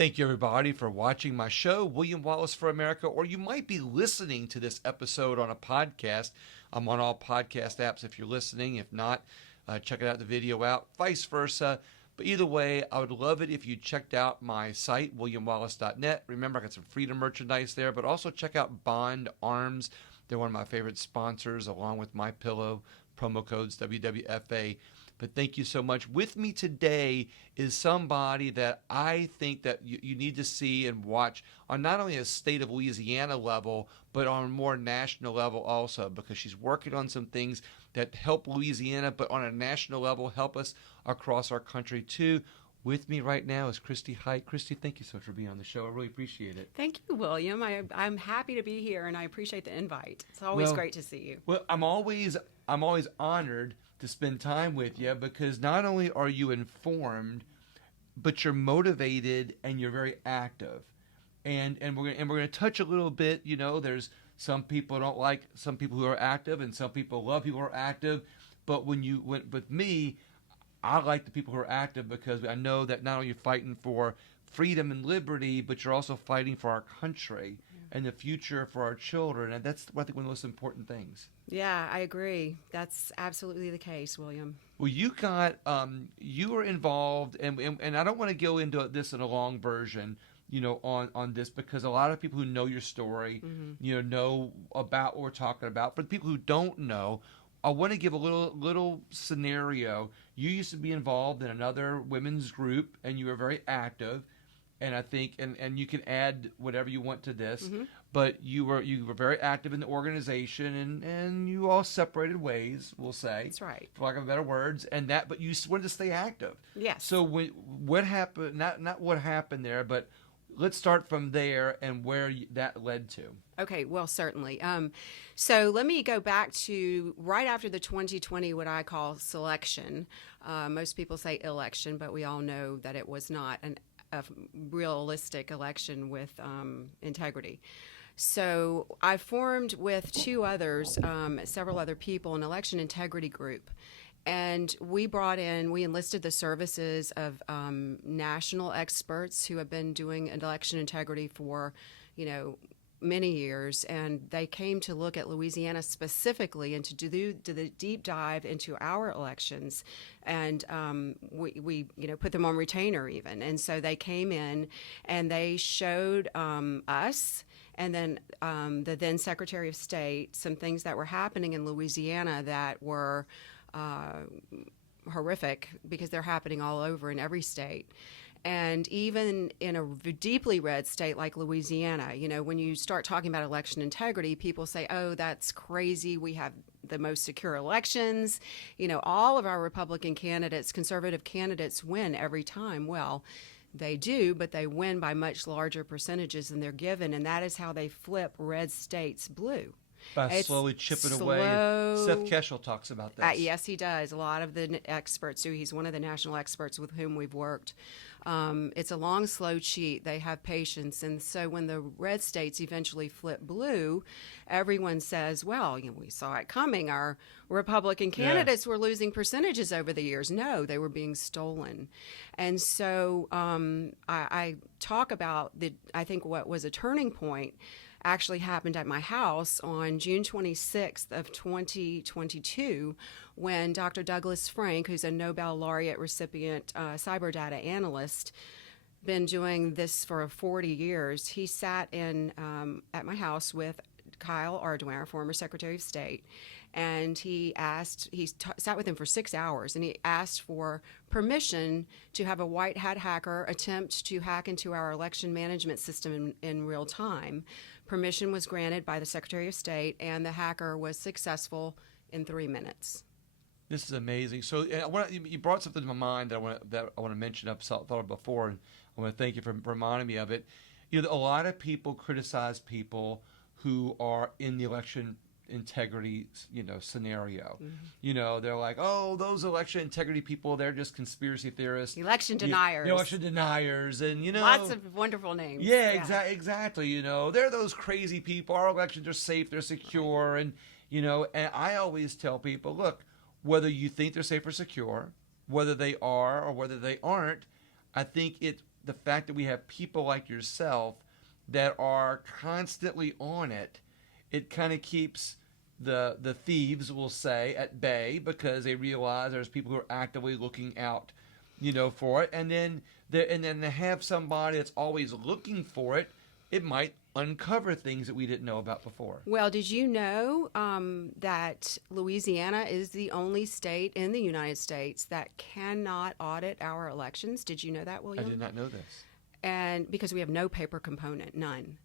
Thank you, everybody, for watching my show, William Wallace for America, or you might be listening to this episode on a podcast. I'm on all podcast apps if you're listening. If not, check it out, the video out, vice versa. But either way, I would love it if you checked out my site, williamwallace.net. Remember, I got some freedom merchandise there, but also check out Bond Arms. They're one of my favorite sponsors, along with My Pillow, promo codes WWFA. But thank you so much. With me today is somebody that I think that you need to see and watch on not only a state of Louisiana level, but on a more national level also, because she's working on some things that help Louisiana, but on a national level help us across our country too. With me right now is Christy Haik. Christy, thank you so much for being on the show. I really appreciate it. Thank you, William. I'm happy to be here, and I appreciate the invite. It's always great to see you. Well, I'm always honored to spend time with you, because not only are you informed, but you're motivated and you're very active. And we're going to touch a little bit. You know, there's some people don't like some people who are active, and some people love people who are active. But with me, I like the people who are active, because I know that not only you're fighting for freedom and liberty, but you're also fighting for our country and the future for our children. And that's, I think, one of the most important things. Yeah, I agree. That's absolutely the case, William. Well, you were involved, and I don't want to go into this in a long version, you know, on this, because a lot of people who know your story, know about what we're talking about. For the people who don't know, I want to give a little scenario. You used to be involved in another women's group, and you were very active. And I think, and you can add whatever you want to this, but you were very active in the organization, and you all separated ways, we'll say. That's right. For lack of better words, but you wanted to stay active. Yes. So what happened? Not what happened there, but let's start from there and where that led to. Okay, well, certainly. So let me go back to right after the 2020, what I call selection. Most people say election, but we all know that it was not a realistic election with integrity. So I formed with two others, several other people, an election integrity group. And we enlisted the services of national experts who have been doing election integrity for, many years, and they came to look at Louisiana specifically and to do the deep dive into our elections, and we put them on retainer even. And so they came in and they showed us and then the then Secretary of State some things that were happening in Louisiana that were horrific, because they're happening all over in every state. And even in a deeply red state like Louisiana, when you start talking about election integrity, people say, oh, that's crazy. We have the most secure elections. All of our Republican candidates, conservative candidates win every time. Well, they do, but they win by much larger percentages than they're given. And that is how they flip red states blue. By slowly chipping away. Seth Keshel talks about this. Yes, he does. A lot of the experts do. He's one of the national experts with whom we've worked. It's a long, slow cheat. They have patience. And so when the red states eventually flip blue, everyone says, well, we saw it coming. Our Republican candidates were losing percentages over the years. No, they were being stolen. And so I talk about I think what was a turning point actually happened at my house on June 26th of 2022, when Dr. Douglas Frank, who's a Nobel laureate recipient cyber data analyst, been doing this for 40 years. He sat in at my house with Kyle Ardoin, our former Secretary of State, and he sat with him for 6 hours, and he asked for permission to have a white hat hacker attempt to hack into our election management system in real time. Permission was granted by the Secretary of State, and the hacker was successful in 3 minutes. This is amazing. So you brought something to my mind that I want to mention. I've thought of before, and I want to thank you for reminding me of it. A lot of people criticize people who are in the election integrity, scenario. They're like, oh, those election integrity people, they're just conspiracy theorists. Election deniers. Election deniers, and lots of wonderful names. Yeah, exactly. They're those crazy people. Our elections are safe, they're secure, and I always tell people, look, whether you think they're safe or secure, whether they are or whether they aren't, I think the fact that we have people like yourself that are constantly on it, it kind of keeps the thieves, we'll say, at bay, because they realize there's people who are actively looking out, for it. And then to have somebody that's always looking for it, it might uncover things that we didn't know about before. Well, did you know that Louisiana is the only state in the United States that cannot audit our elections? Did you know that, William? I did not know this. And because we have no paper component, none.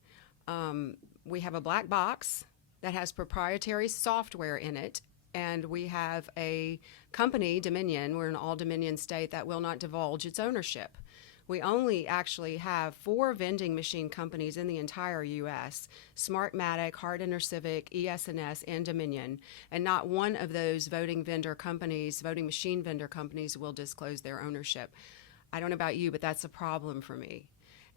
We have a black box that has proprietary software in it, and we have a company, Dominion, we're an all-Dominion state, that will not divulge its ownership. We only actually have 4 vending machine companies in the entire U.S., Smartmatic, Hart InterCivic, ES&S, and Dominion, and not one of those voting machine vendor companies will disclose their ownership. I don't know about you, but that's a problem for me.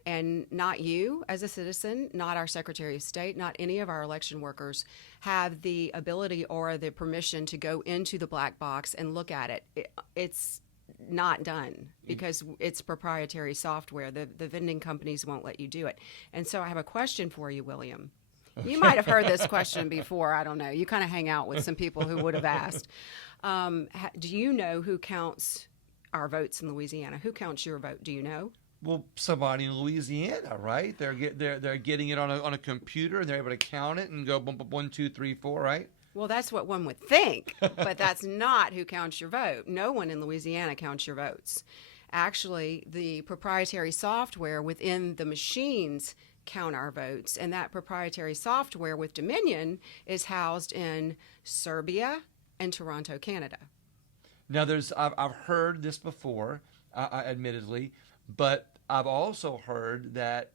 And not you as a citizen, not our Secretary of State, not any of our election workers have the ability or the permission to go into the black box and look at it. It's not done because it's proprietary software. The vending companies won't let you do it. And so I have a question for you, William. Okay. You might have heard this question before. I don't know. You kind of hang out with some people who would have asked. Do you know who counts our votes in Louisiana? Who counts your vote? Do you know? Well, somebody in Louisiana, right? They're getting it on a computer, and they're able to count it and go boom, boom, 1, 2, 3, 4, right? Well, that's what one would think, but that's not who counts your vote. No one in Louisiana counts your votes. Actually, the proprietary software within the machines count our votes, and that proprietary software with Dominion is housed in Serbia and Toronto, Canada. Now, I've heard this before, admittedly, but I've also heard that,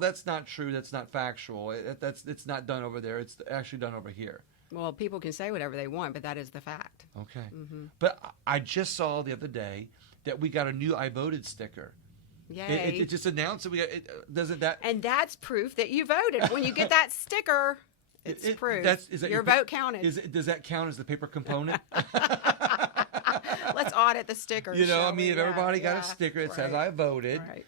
that's not true, that's not factual, it's not done over there, it's actually done over here. Well, people can say whatever they want, but that is the fact. Okay. Mm-hmm. But I just saw the other day that we got a new I voted sticker. Yay. It just announced that we got it. Doesn't that? And that's proof that you voted. When you get that sticker, it's proof. Is that your vote counted. Does that count as the paper component? Let's audit the sticker. If everybody got a sticker that says I voted, right.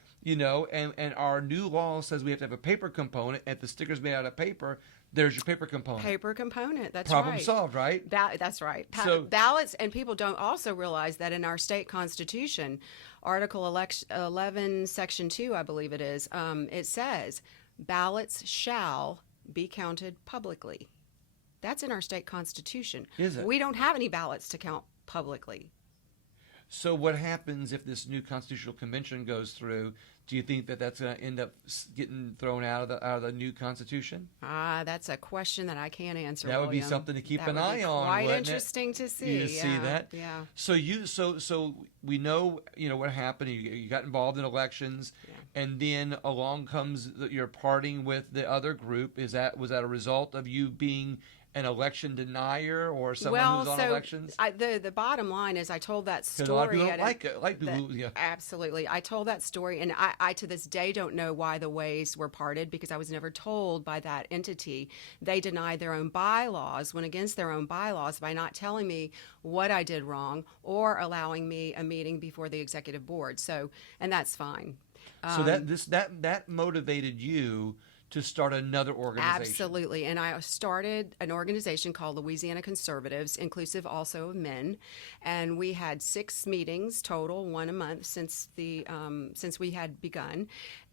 And our new law says we have to have a paper component. If the sticker's made out of paper, there's your paper component. Paper component, that's Problem right. solved, right? That's right. Ballots, and people don't also realize that in our state constitution, Article 11, Section 2, I believe it is, it says, ballots shall be counted publicly. That's in our state constitution. Is it? We don't have any ballots to count publicly. So what happens if this new constitutional convention goes through? Do you think that that's going to end up getting thrown out of the new constitution? That's a question that I can't answer. That would be something to keep an eye on. Quite interesting to see. You see that? Yeah. So we know what happened. You got involved in elections, and then along comes your parting with the other group. Was that a result of you being an election denier or someone who's on elections? The bottom line is I told that story. A lot of people don't like it. Yeah. Absolutely. I told that story, and I to this day don't know why the ways were parted because I was never told by that entity. They denied their own bylaws, went against their own bylaws by not telling me what I did wrong or allowing me a meeting before the executive board. And that's fine. So that motivated you to start another organization. Absolutely. And I started an organization called Louisiana Conservatives, inclusive also of men. And we had 6 meetings total, 1 a month since we had begun.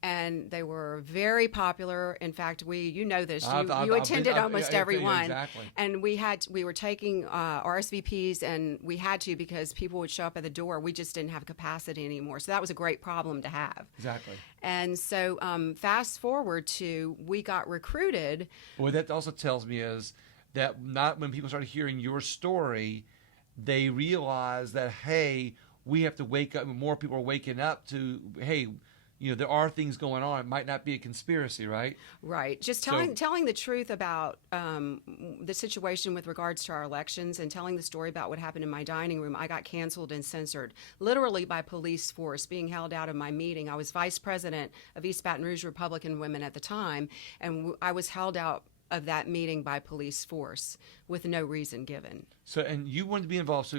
And they were very popular. In fact, you know this. You attended almost every one. Exactly. And we were taking RSVPs, and we had to because people would show up at the door. We just didn't have capacity anymore. So that was a great problem to have. Exactly. And so fast forward to we got recruited. What that also tells me is that not when people started hearing your story, they realized that, hey, we have to wake up. More people are waking up to, hey, there are things going on. It might not be a conspiracy, right? Right. Just telling the truth about the situation with regards to our elections and telling the story about what happened in my dining room. I got canceled and censored, literally by police force, being held out of my meeting. I was vice president of East Baton Rouge Republican Women at the time, and I was held out of that meeting by police force with no reason given. So, and you wanted to be involved, so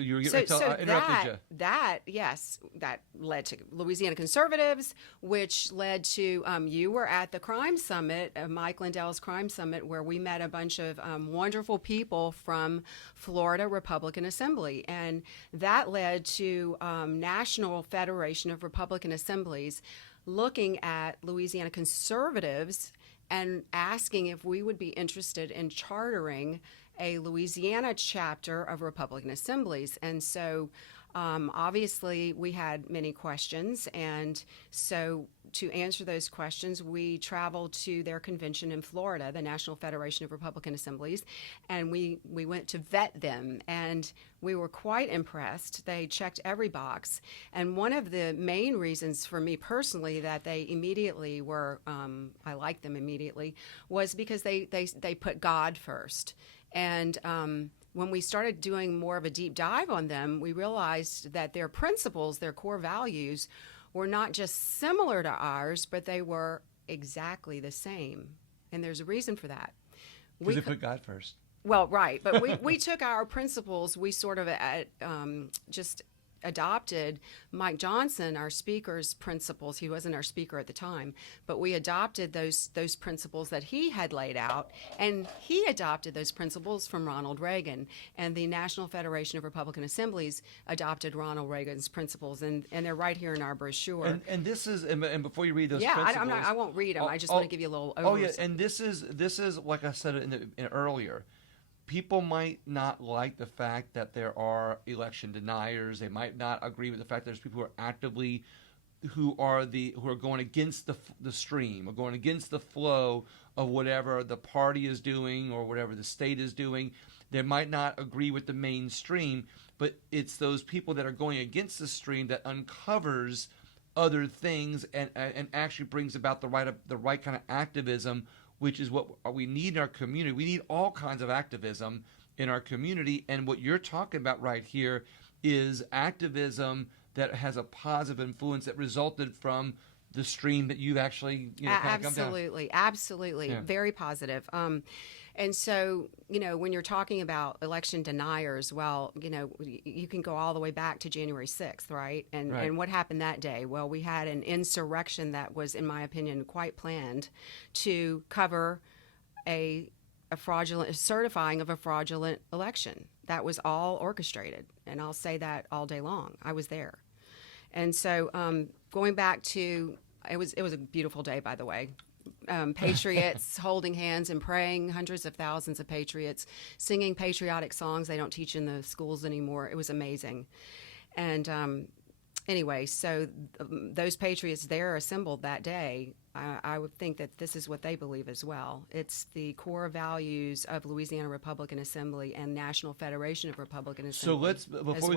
you were getting So I interrupted you. that led to Louisiana conservatives, which led to you were at the crime summit, Mike Lindell's crime summit, where we met a bunch of wonderful people from Florida Republican Assembly, and that led to National Federation of Republican Assemblies looking at Louisiana conservatives and asking if we would be interested in chartering a Louisiana chapter of Republican Assemblies. And so obviously we had many questions, and so to answer those questions, we traveled to their convention in Florida, the National Federation of Republican Assemblies, and we went to vet them, and we were quite impressed. They checked every box, and one of the main reasons for me personally that they immediately were, I liked them immediately, was because they put God first. And when we started doing more of a deep dive on them, we realized that their principles, their core values, were not just similar to ours, but they were exactly the same. And there's a reason for that. Because they put God first. Well, right. But we took our principles, we sort of just adopted Mike Johnson, our speaker's principles. He wasn't our speaker at the time, but we adopted those principles that he had laid out, and he adopted those principles from Ronald Reagan, and the National Federation of Republican Assemblies adopted Ronald Reagan's principles, and they're right here in our brochure. And this is, and before you read those principles, I won't read them. I just want to give you a little overview. Oh yeah, and this is like I said in earlier. People might not like the fact that there are election deniers. They might not agree with the fact that there's people who are going against the stream or going against the flow of whatever the party is doing or whatever the state is doing. They might not agree with the mainstream, but it's those people that are going against the stream that uncovers other things and actually brings about the right kind of activism, which is what we need in our community. We need all kinds of activism in our community, and what you're talking about right here is activism that has a positive influence that resulted from the stream that you've actually kind of come down. Absolutely, Yeah. very positive. And so, when you're talking about election deniers, well, you can go all the way back to January 6th, right? And what happened that day? Well, we had an insurrection that was, in my opinion, quite planned to cover a fraudulent certifying of a fraudulent election. That was all orchestrated, and I'll say that all day long. I was there. And so going back to, it was a beautiful day, by the way. Patriots holding hands and praying, hundreds of thousands of patriots singing patriotic songs they don't teach in the schools anymore. It was amazing. And anyway, so those patriots there assembled that day. I would think that this is what they believe as well. It's the core values of Louisiana Republican Assembly and National Federation of Republican Assembly. So before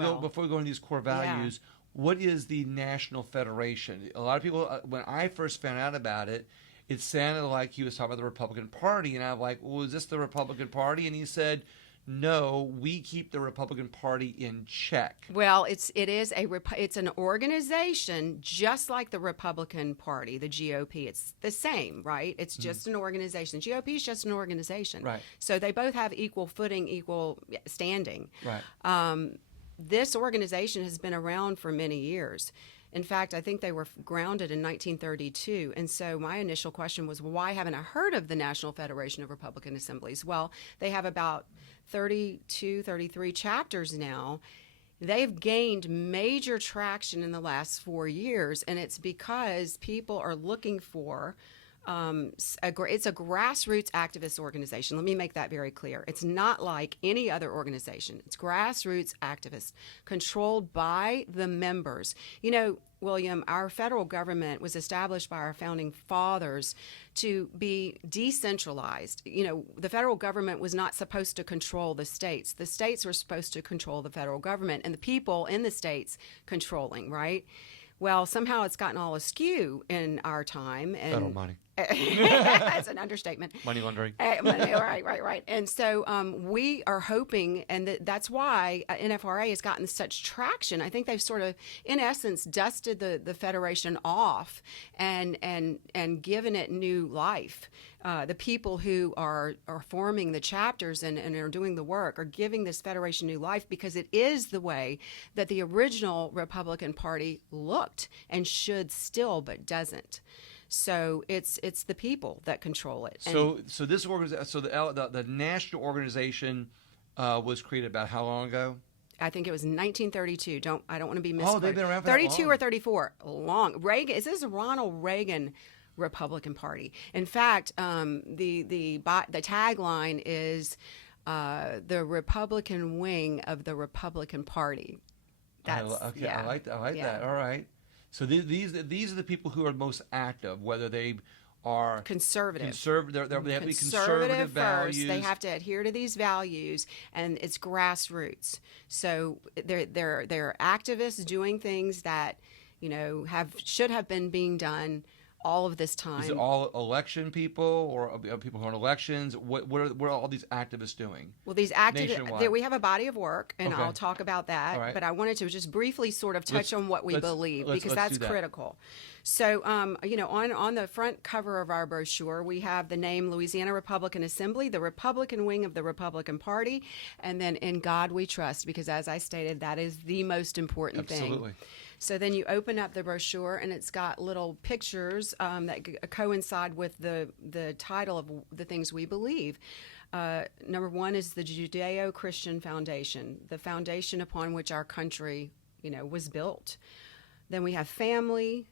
we go into these core values, what is the National Federation? A lot of people, when I first found out about it, it sounded like he was talking about the Republican Party, and I'm like, well, is this the Republican Party? And he said, no, we keep the Republican Party in check. Well, it's an organization just like the Republican Party, the GOP. It's the same, right? It's just an organization. GOP is just an organization. Right. So they both have equal footing, equal standing. Right. This organization has been around for many years. In fact, I think they were grounded in 1932. And so my initial question was, why haven't I heard of the National Federation of Republican Assemblies? Well, they have about 32, 33 chapters now. They've gained major traction in the last 4 years, and it's because people are looking for it's a grassroots activist organization. Let me make that very clear. It's not like any other organization. It's grassroots activists controlled by the members. William, our federal government was established by our founding fathers to be decentralized. The federal government was not supposed to control the states. The states were supposed to control the federal government and the people in the states controlling, right? Well, somehow it's gotten all askew in our time. And Federal money. That's an understatement. Money laundering. Right. And so we are hoping, and that's why NFRA has gotten such traction. I think they've sort of, in essence, dusted the Federation off and given it new life. The people who are forming the chapters and are doing the work are giving this Federation new life, because it is the way that the original Republican Party looked and should still, but doesn't. So it's the people that control it. So this organization, so the national organization was created about how long ago? I think it was 1932. I don't want to be misquoted. Oh, they've been around for 32 that long. or 34. Long. Reagan. This is Ronald Reagan Republican Party. In fact, the tagline is the Republican wing of the Republican Party. I like that. All right. So these are the people who are most active, whether they are conservative. They have to be conservative values. First. They have to adhere to these values, and it's grassroots. So they're activists doing things that should have been being done all of this time. Is it all election people or people who are in elections? What are all these activists doing? Well, these activists, we have a body of work, and Okay. I'll talk about that. All right. But I wanted to just briefly sort of touch on what we believe, because let's that's do that. critical. So, on the front cover of our brochure, we have the name Louisiana Republican Assembly, the Republican wing of the Republican Party, and then In God We Trust, because as I stated, that is the most important thing. Absolutely. So then you open up the brochure, and it's got little pictures that coincide with the title of the things we believe. Number one is the Judeo-Christian Foundation, the foundation upon which our country, was built. Then we have family,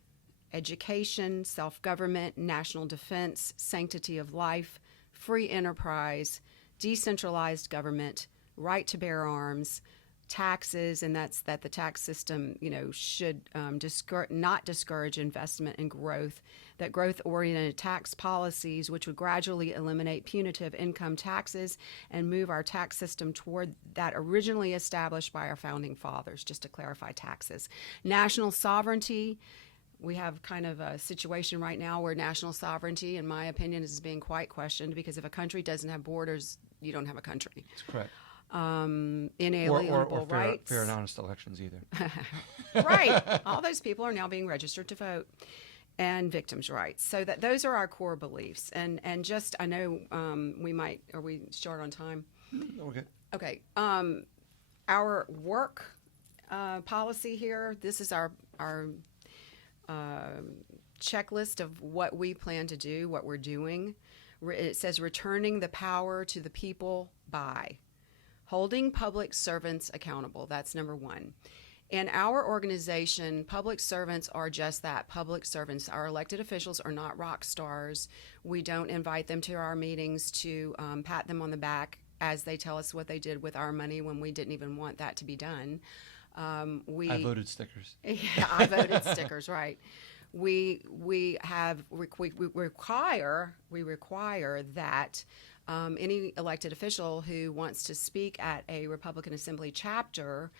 education, self-government, national defense, sanctity of life, free enterprise, decentralized government, right to bear arms, taxes, and that's that the tax system, should not discourage investment and growth, that growth-oriented tax policies, which would gradually eliminate punitive income taxes and move our tax system toward that originally established by our founding fathers, just to clarify taxes. National sovereignty. We have kind of a situation right now where national sovereignty, in my opinion, is being quite questioned, because if a country doesn't have borders, you don't have a country. That's correct. Inalienable or rights. fair and honest elections either. Right. All those people are now being registered to vote. And victims' rights. So those are our core beliefs. And just, I know are we short on time? No, we're good. Okay. Our work policy here, this is our checklist of what we plan to do, what we're doing. It says returning the power to the people by holding public servants accountable. That's number one. In our organization, public servants are just that, public servants. Our elected officials are not rock stars. We don't invite them to our meetings to pat them on the back as they tell us what they did with our money when we didn't even want that to be done. I voted stickers. Yeah, I voted stickers, right. We require that any elected official who wants to speak at a Republican Assembly chapter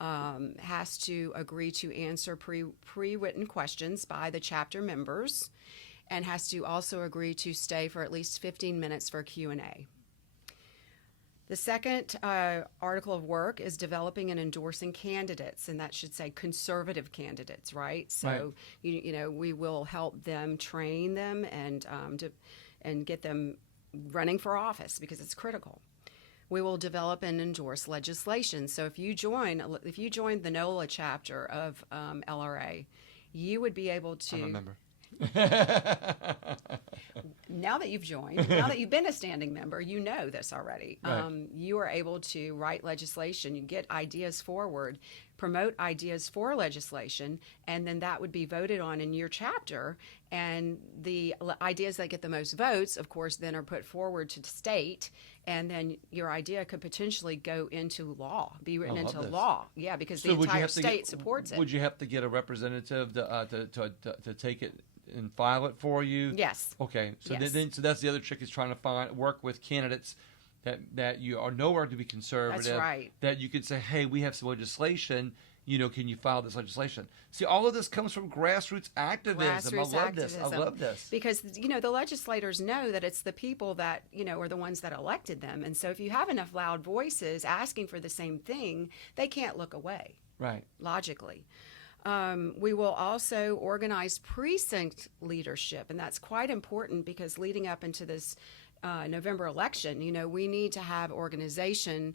has to agree to answer pre-written questions by the chapter members, and has to also agree to stay for at least 15 minutes for Q&A. The second article of work is developing and endorsing candidates, and that should say conservative candidates, right? So, right. We will help them, train them, and get them running for office, because it's critical. We will develop and endorse legislation. So if you join the NOLA chapter of LRA, you would be able to. I'm a member. Now that you've joined, now that you've been a standing member, you know this already. Right. You are able to write legislation, you get ideas forward, promote ideas for legislation, and then that would be voted on in your chapter. And the ideas that get the most votes, of course, then are put forward to the state, and then your idea could potentially go into law, be written into law. Yeah, because the entire state supports it. Would you have to get a representative to take it and file it for you? Yes. Okay. So Yes. then that's the other trick, is trying to work with candidates that you are nowhere to be conservative. That's right. That you could say, hey, we have some legislation. can you file this legislation? See, all of this comes from grassroots activism. I love this. I love this. Because, the legislators know that it's the people that, are the ones that elected them. And so if you have enough loud voices asking for the same thing, they can't look away. Right. Logically. We will also organize precinct leadership, and that's quite important because leading up into this November election, we need to have organization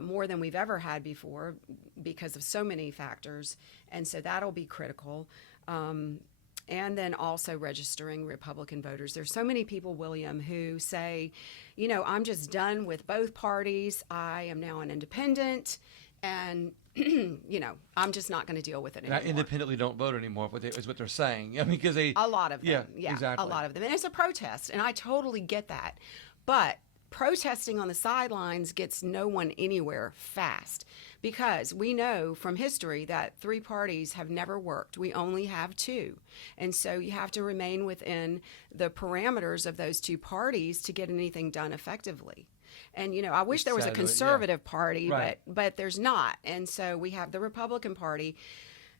more than we've ever had before because of so many factors, and so that'll be critical. And then also registering Republican voters. There's so many people, William, who say, I'm just done with both parties. I am now an independent, and I'm just not going to deal with it anymore. Not independently don't vote anymore, is what they're saying. I mean, because a lot of them, yeah, exactly. A lot of them, and it's a protest, and I totally get that, but protesting on the sidelines gets no one anywhere fast because we know from history that 3 parties have never worked. We only have 2. And so you have to remain within the parameters of those 2 parties to get anything done effectively. And, I wish there was a conservative party, right. but there's not. And so we have the Republican Party.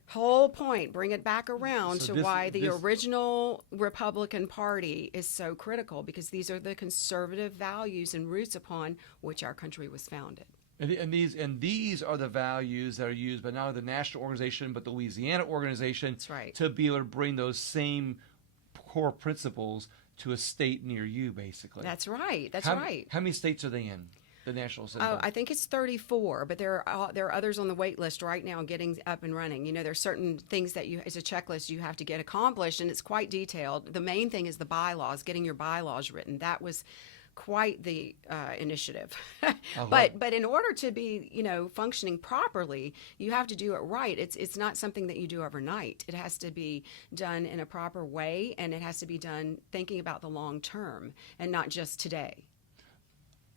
Whole point, bring it back around to why the original Republican Party is so critical, because these are the conservative values and roots upon which our country was founded. And these are the values that are used by not only the national organization but the Louisiana organization. That's right. To be able to bring those same core principles to a state near you, basically. That's right. That's right. How many states are they in? The National Assembly? Oh, I think it's 34, but there are others on the wait list right now getting up and running. There's certain things that it's a checklist you have to get accomplished, and it's quite detailed. The main thing is the bylaws, getting your bylaws written. That was quite the initiative. But in order to be, functioning properly, you have to do it right. It's not something that you do overnight. It has to be done in a proper way, and it has to be done thinking about the long term and not just today.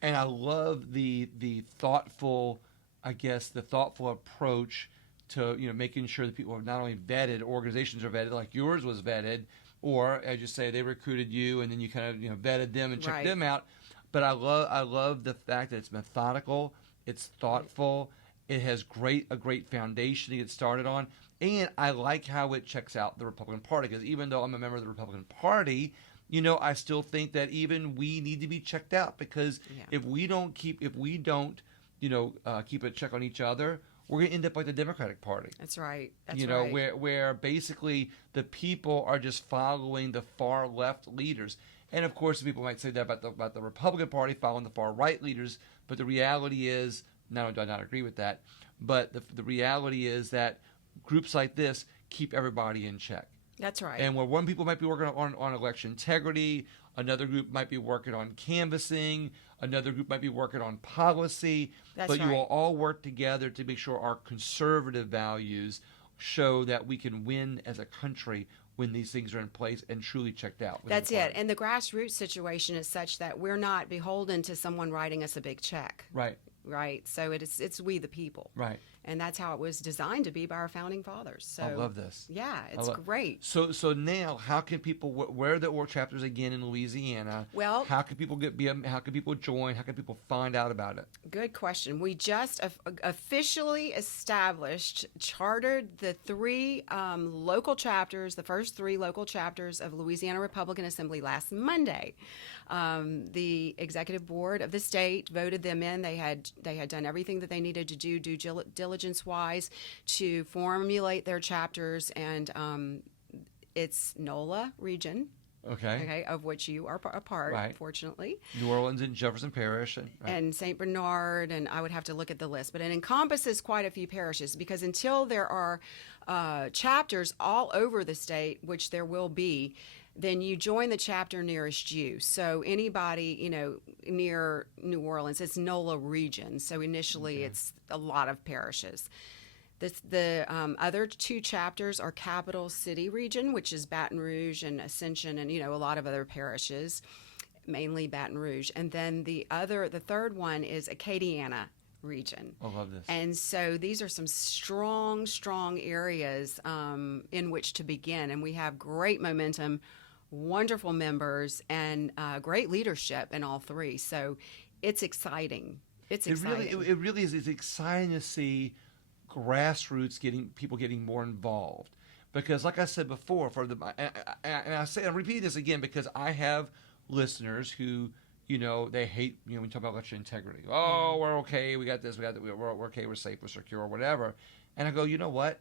And I love the thoughtful, the thoughtful approach to making sure that people are not only vetted, organizations are vetted, like yours was vetted, or as you say, they recruited you and then you kind of vetted them and checked them out. But I love the fact that it's methodical, it's thoughtful, it has a great foundation to get started on, and I like how it checks out the Republican Party, because even though I'm a member of the Republican Party, I still think that even we need to be checked out, because if we don't keep a check on each other, we're going to end up like the Democratic Party. That's right. That's right. Where basically the people are just following the far left leaders. And of course, people might say that about the Republican Party following the far right leaders. But the reality is, not only do I not agree with that, but the reality is that groups like this keep everybody in check. That's right. And where one people might be working on election integrity, another group might be working on canvassing, another group might be working on policy. That's you will all work together to make sure our conservative values show that we can win as a country when these things are in place and truly checked out. That's it. And the grassroots situation is such that we're not beholden to someone writing us a big check. Right. Right. So it's we the people. Right. And that's how it was designed to be by our founding fathers. So I love this. Yeah, it's great. So now, how can people? Where are the org chapters again in Louisiana? Well, how can people how can people join? How can people find out about it? Good question. We just officially established, chartered the 3 local chapters, the first 3 local chapters of Louisiana Republican Assembly last Monday. The executive board of the state voted them in. They had done everything that they needed to do due diligence-wise to formulate their chapters, and it's NOLA region, okay, of which you are a part, right. Fortunately. New Orleans and Jefferson Parish. And St. Bernard, and I would have to look at the list, but it encompasses quite a few parishes, because until there are chapters all over the state, which there will be, then you join the chapter nearest you. So anybody, near New Orleans, it's NOLA region. So initially it's a lot of parishes. The other 2 chapters are Capital City region, which is Baton Rouge and Ascension and, a lot of other parishes, mainly Baton Rouge. And then the third one is Acadiana region. I love this. And so these are some strong areas in which to begin. And we have great momentum, wonderful members, and great leadership in all 3. So it's exciting. It's exciting. It really is. It's exciting to see grassroots people getting more involved. Because like I said before, and I say, I'm repeating this again because I have listeners who, they hate, when we talk about election integrity. Oh, we're okay. We got this. We got that. We're okay. We're safe. We're secure. Whatever. And I go, you know what?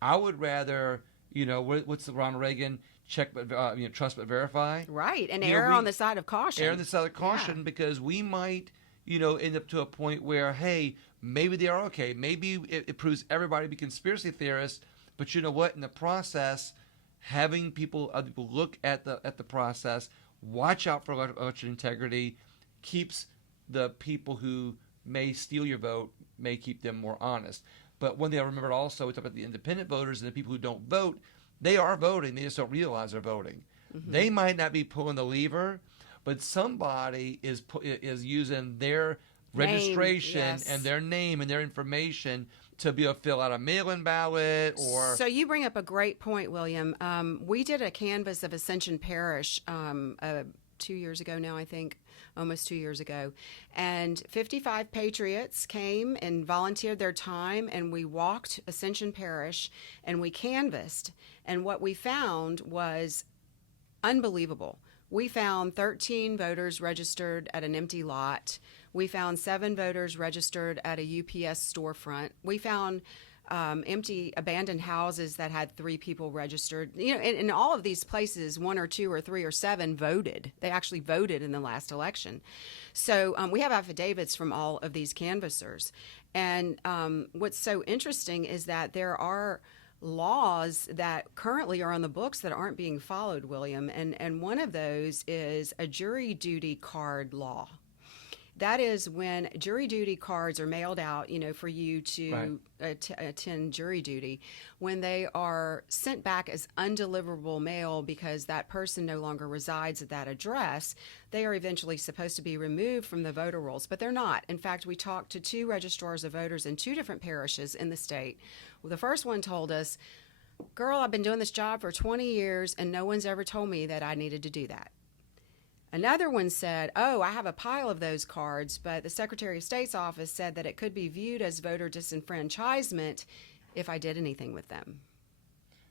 I would rather, what's the Ronald Reagan? Check, but trust but verify. Right, and err on the side of caution. Err on the side of caution because we might, end up to a point where, hey, maybe they are okay. Maybe it proves everybody to be conspiracy theorists. But you know what? In the process, having other people look at the process, watch out for election integrity, keeps the people who may steal your vote, may keep them more honest. But one thing I remembered also, we talked about the independent voters and the people who don't vote. They are voting. They just don't realize they're voting. Mm-hmm. They might not be pulling the lever, but somebody is using their registration and their name and their information to be able to fill out a mail-in ballot or... So you bring up a great point, William. We did a canvass of Ascension Parish 2 years ago now, I think, almost 2 years ago. And 55 patriots came and volunteered their time, and we walked Ascension Parish, and we canvassed. And what we found was unbelievable. We found 13 voters registered at an empty lot. We found 7 voters registered at a UPS storefront. We found empty, abandoned houses that had 3 people registered. In all of these places, 1 or 2 or 3 or 7 voted. They actually voted in the last election. So we have affidavits from all of these canvassers. And what's so interesting is that there are laws that currently are on the books that aren't being followed, William. And one of those is a jury duty card law. That is when jury duty cards are mailed out, for you to attend jury duty. When they are sent back as undeliverable mail because that person no longer resides at that address, they are eventually supposed to be removed from the voter rolls, but they're not. In fact, we talked to 2 registrars of voters in 2 different parishes in the state. Well, the first one told us, "Girl, I've been doing this job for 20 years and no one's ever told me that I needed to do that." Another one said, "Oh, I have a pile of those cards, but the Secretary of State's office said that it could be viewed as voter disenfranchisement if I did anything with them."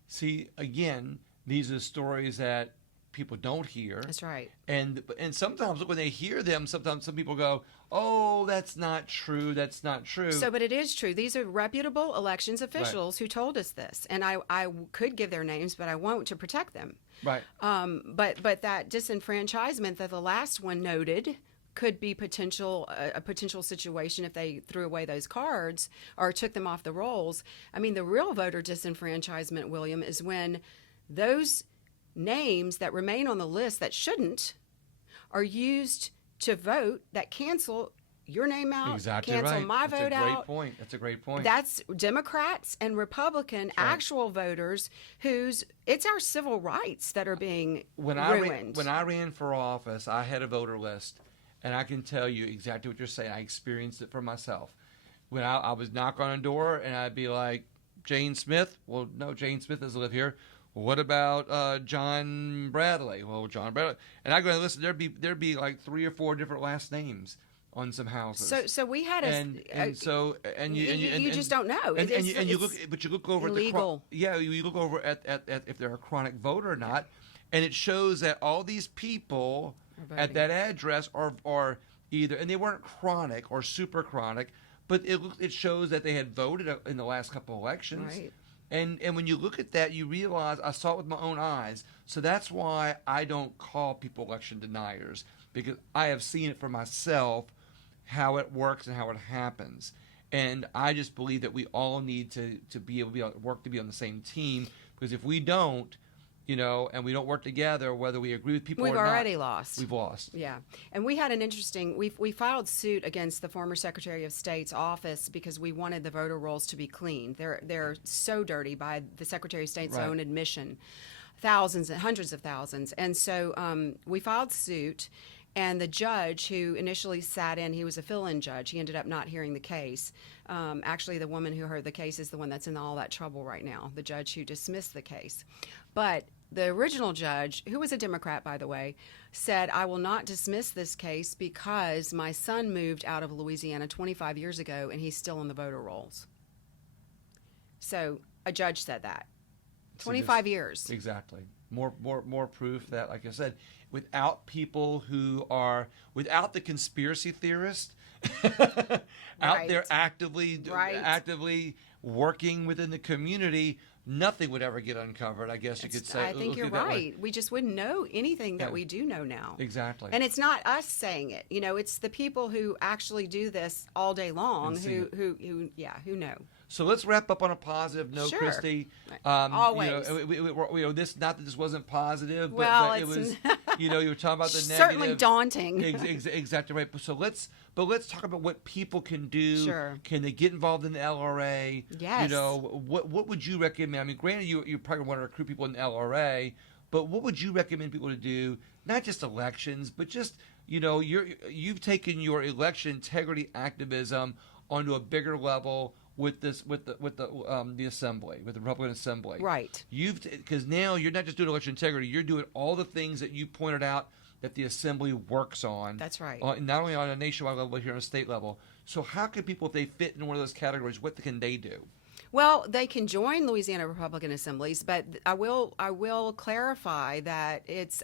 See, again, these are stories that people don't hear. That's right. And sometimes when they hear them, sometimes some people go, "Oh, that's not true. That's not true." So, but it is true. These are reputable elections officials who told us this, and I could give their names, but I won't to protect them. Right. But that disenfranchisement that the last one noted could be a potential situation if they threw away those cards or took them off the rolls. I mean, the real voter disenfranchisement, William, is when those names that remain on the list that shouldn't are used to vote that cancel your name out, exactly cancel right. my vote out. That's a great point. That's Democrats and Republican actual voters it's our civil rights that are being ruined. When I ran for office, I had a voter list, and I can tell you exactly what you're saying. I experienced it for myself. When I was knock on a door, and I'd be like, "Jane Smith?" Well, no, Jane Smith doesn't live here. Well, what about John Bradley? Well, John Bradley. And I go and listen. There'd be like 3 or 4 different last names on some houses. So we had you just don't know. You look over illegal. You look over at if they're a chronic voter or not, and it shows that all these people at that address are either, and they weren't chronic or super chronic, but it shows that they had voted in the last couple of elections. Right. And when you look at that, you realize I saw it with my own eyes. So that's why I don't call people election deniers, because I have seen it for myself, how it works and how it happens. And I just believe that we all need to be able to work to be on the same team, because if we don't, and we don't work together, whether we agree with people or not. We've already lost. We've lost. Yeah. And we had an interesting, we filed suit against the former Secretary of State's office because we wanted the voter rolls to be clean. They're so dirty by the Secretary of State's own admission. Thousands and hundreds of thousands. And so we filed suit, and the judge who initially sat in, he was a fill-in judge. He ended up not hearing the case. Actually, the woman who heard the case is the one that's in all that trouble right now, the judge who dismissed the case. But the original judge, who was a Democrat, by the way, said, "I will not dismiss this case because my son moved out of Louisiana 25 years ago and he's still on the voter rolls." So a judge said that. See, 25 years. Exactly. More proof that, like I said, without people without the conspiracy theorists out there actively working within the community, nothing would ever get uncovered, I guess you could say. I think you're right. We just wouldn't know anything that we do know now. Exactly. And it's not us saying it. It's the people who actually do this all day long who know. So let's wrap up on a positive note, Sure. Christy. Always. This, not that this wasn't positive, Well, but it was. You were talking about the certainly negative. daunting. Exactly right. So let's talk about what people can do. Sure. Can they get involved in the LRA? Yes. What would you recommend? I mean, granted, you probably want to recruit people in the LRA, but what would you recommend people to do? Not just elections, but just you've taken your election integrity activism onto a bigger level with the assembly, with the Republican Assembly. Right. Because now you're not just doing election integrity, you're doing all the things that you pointed out that the Assembly works on. That's right. Not only on a nationwide level, but here on a state level. So how can people, if they fit in one of those categories, what can they do? Well, they can join Louisiana Republican Assemblies, but I will clarify that it's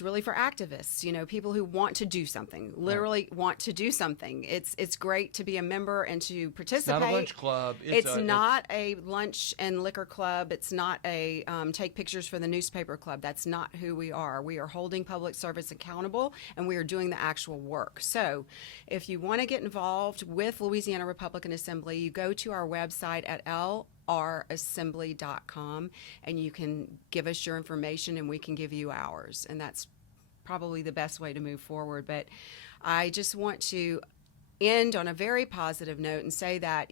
really for activists, people who want to do something, literally want to do something. It's great to be a member and to participate. It's not a lunch club. It's not a lunch and liquor club. It's not a take pictures for the newspaper club. That's not who we are. We are holding public service accountable, and we are doing the actual work. So if you want to get involved with Louisiana Republican Assembly, you go to our website at lrassembly.com, and you can give us your information and we can give you ours, and that's probably the best way to move forward. But I just want to end on a very positive note and say that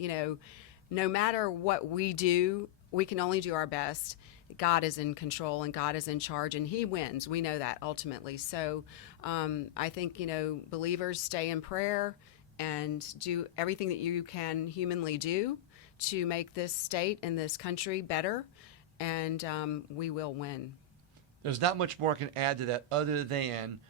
no matter what we do, we can only do our best. God is in control and God is in charge, and He wins. We know that ultimately. So I think believers, stay in prayer and do everything that you can humanly do to make this state and this country better, and we will win. There's not much more I can add to that other than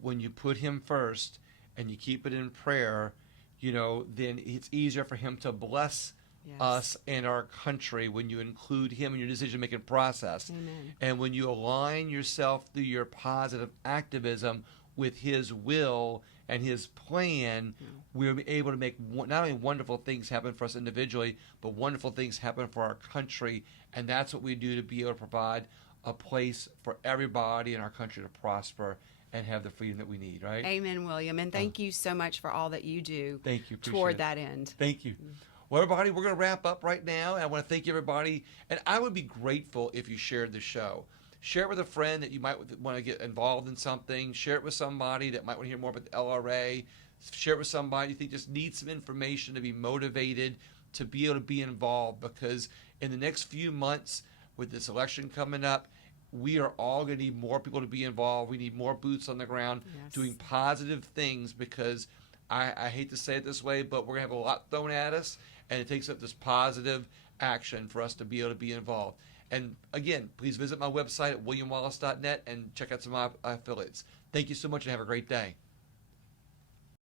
when you put Him first and you keep it in prayer, then it's easier for Him to bless us and our country when you include Him in your decision-making process. Amen. And when you align yourself through your positive activism with His will and His plan, we're able to make not only wonderful things happen for us individually, but wonderful things happen for our country. And that's what we do to be able to provide a place for everybody in our country to prosper and have the freedom that we need, right? Amen, William. And thank you so much for all that you do Thank you. toward that end. Thank you. Well, everybody, we're going to wrap up right now. And I want to thank everybody. And I would be grateful if you shared the show. Share it with a friend that you might want to get involved in something. Share it with somebody that might want to hear more about the LRA. Share it with somebody you think just needs some information to be motivated to be able to be involved. Because in the next few months, with this election coming up, we are all going to need more people to be involved. We need more boots on the ground doing positive things, because I hate to say it this way, but we're going to have a lot thrown at us, and it takes up this positive action for us to be able to be involved. And again, please visit my website at williamwallace.net and check out some of my affiliates. Thank you so much and have a great day.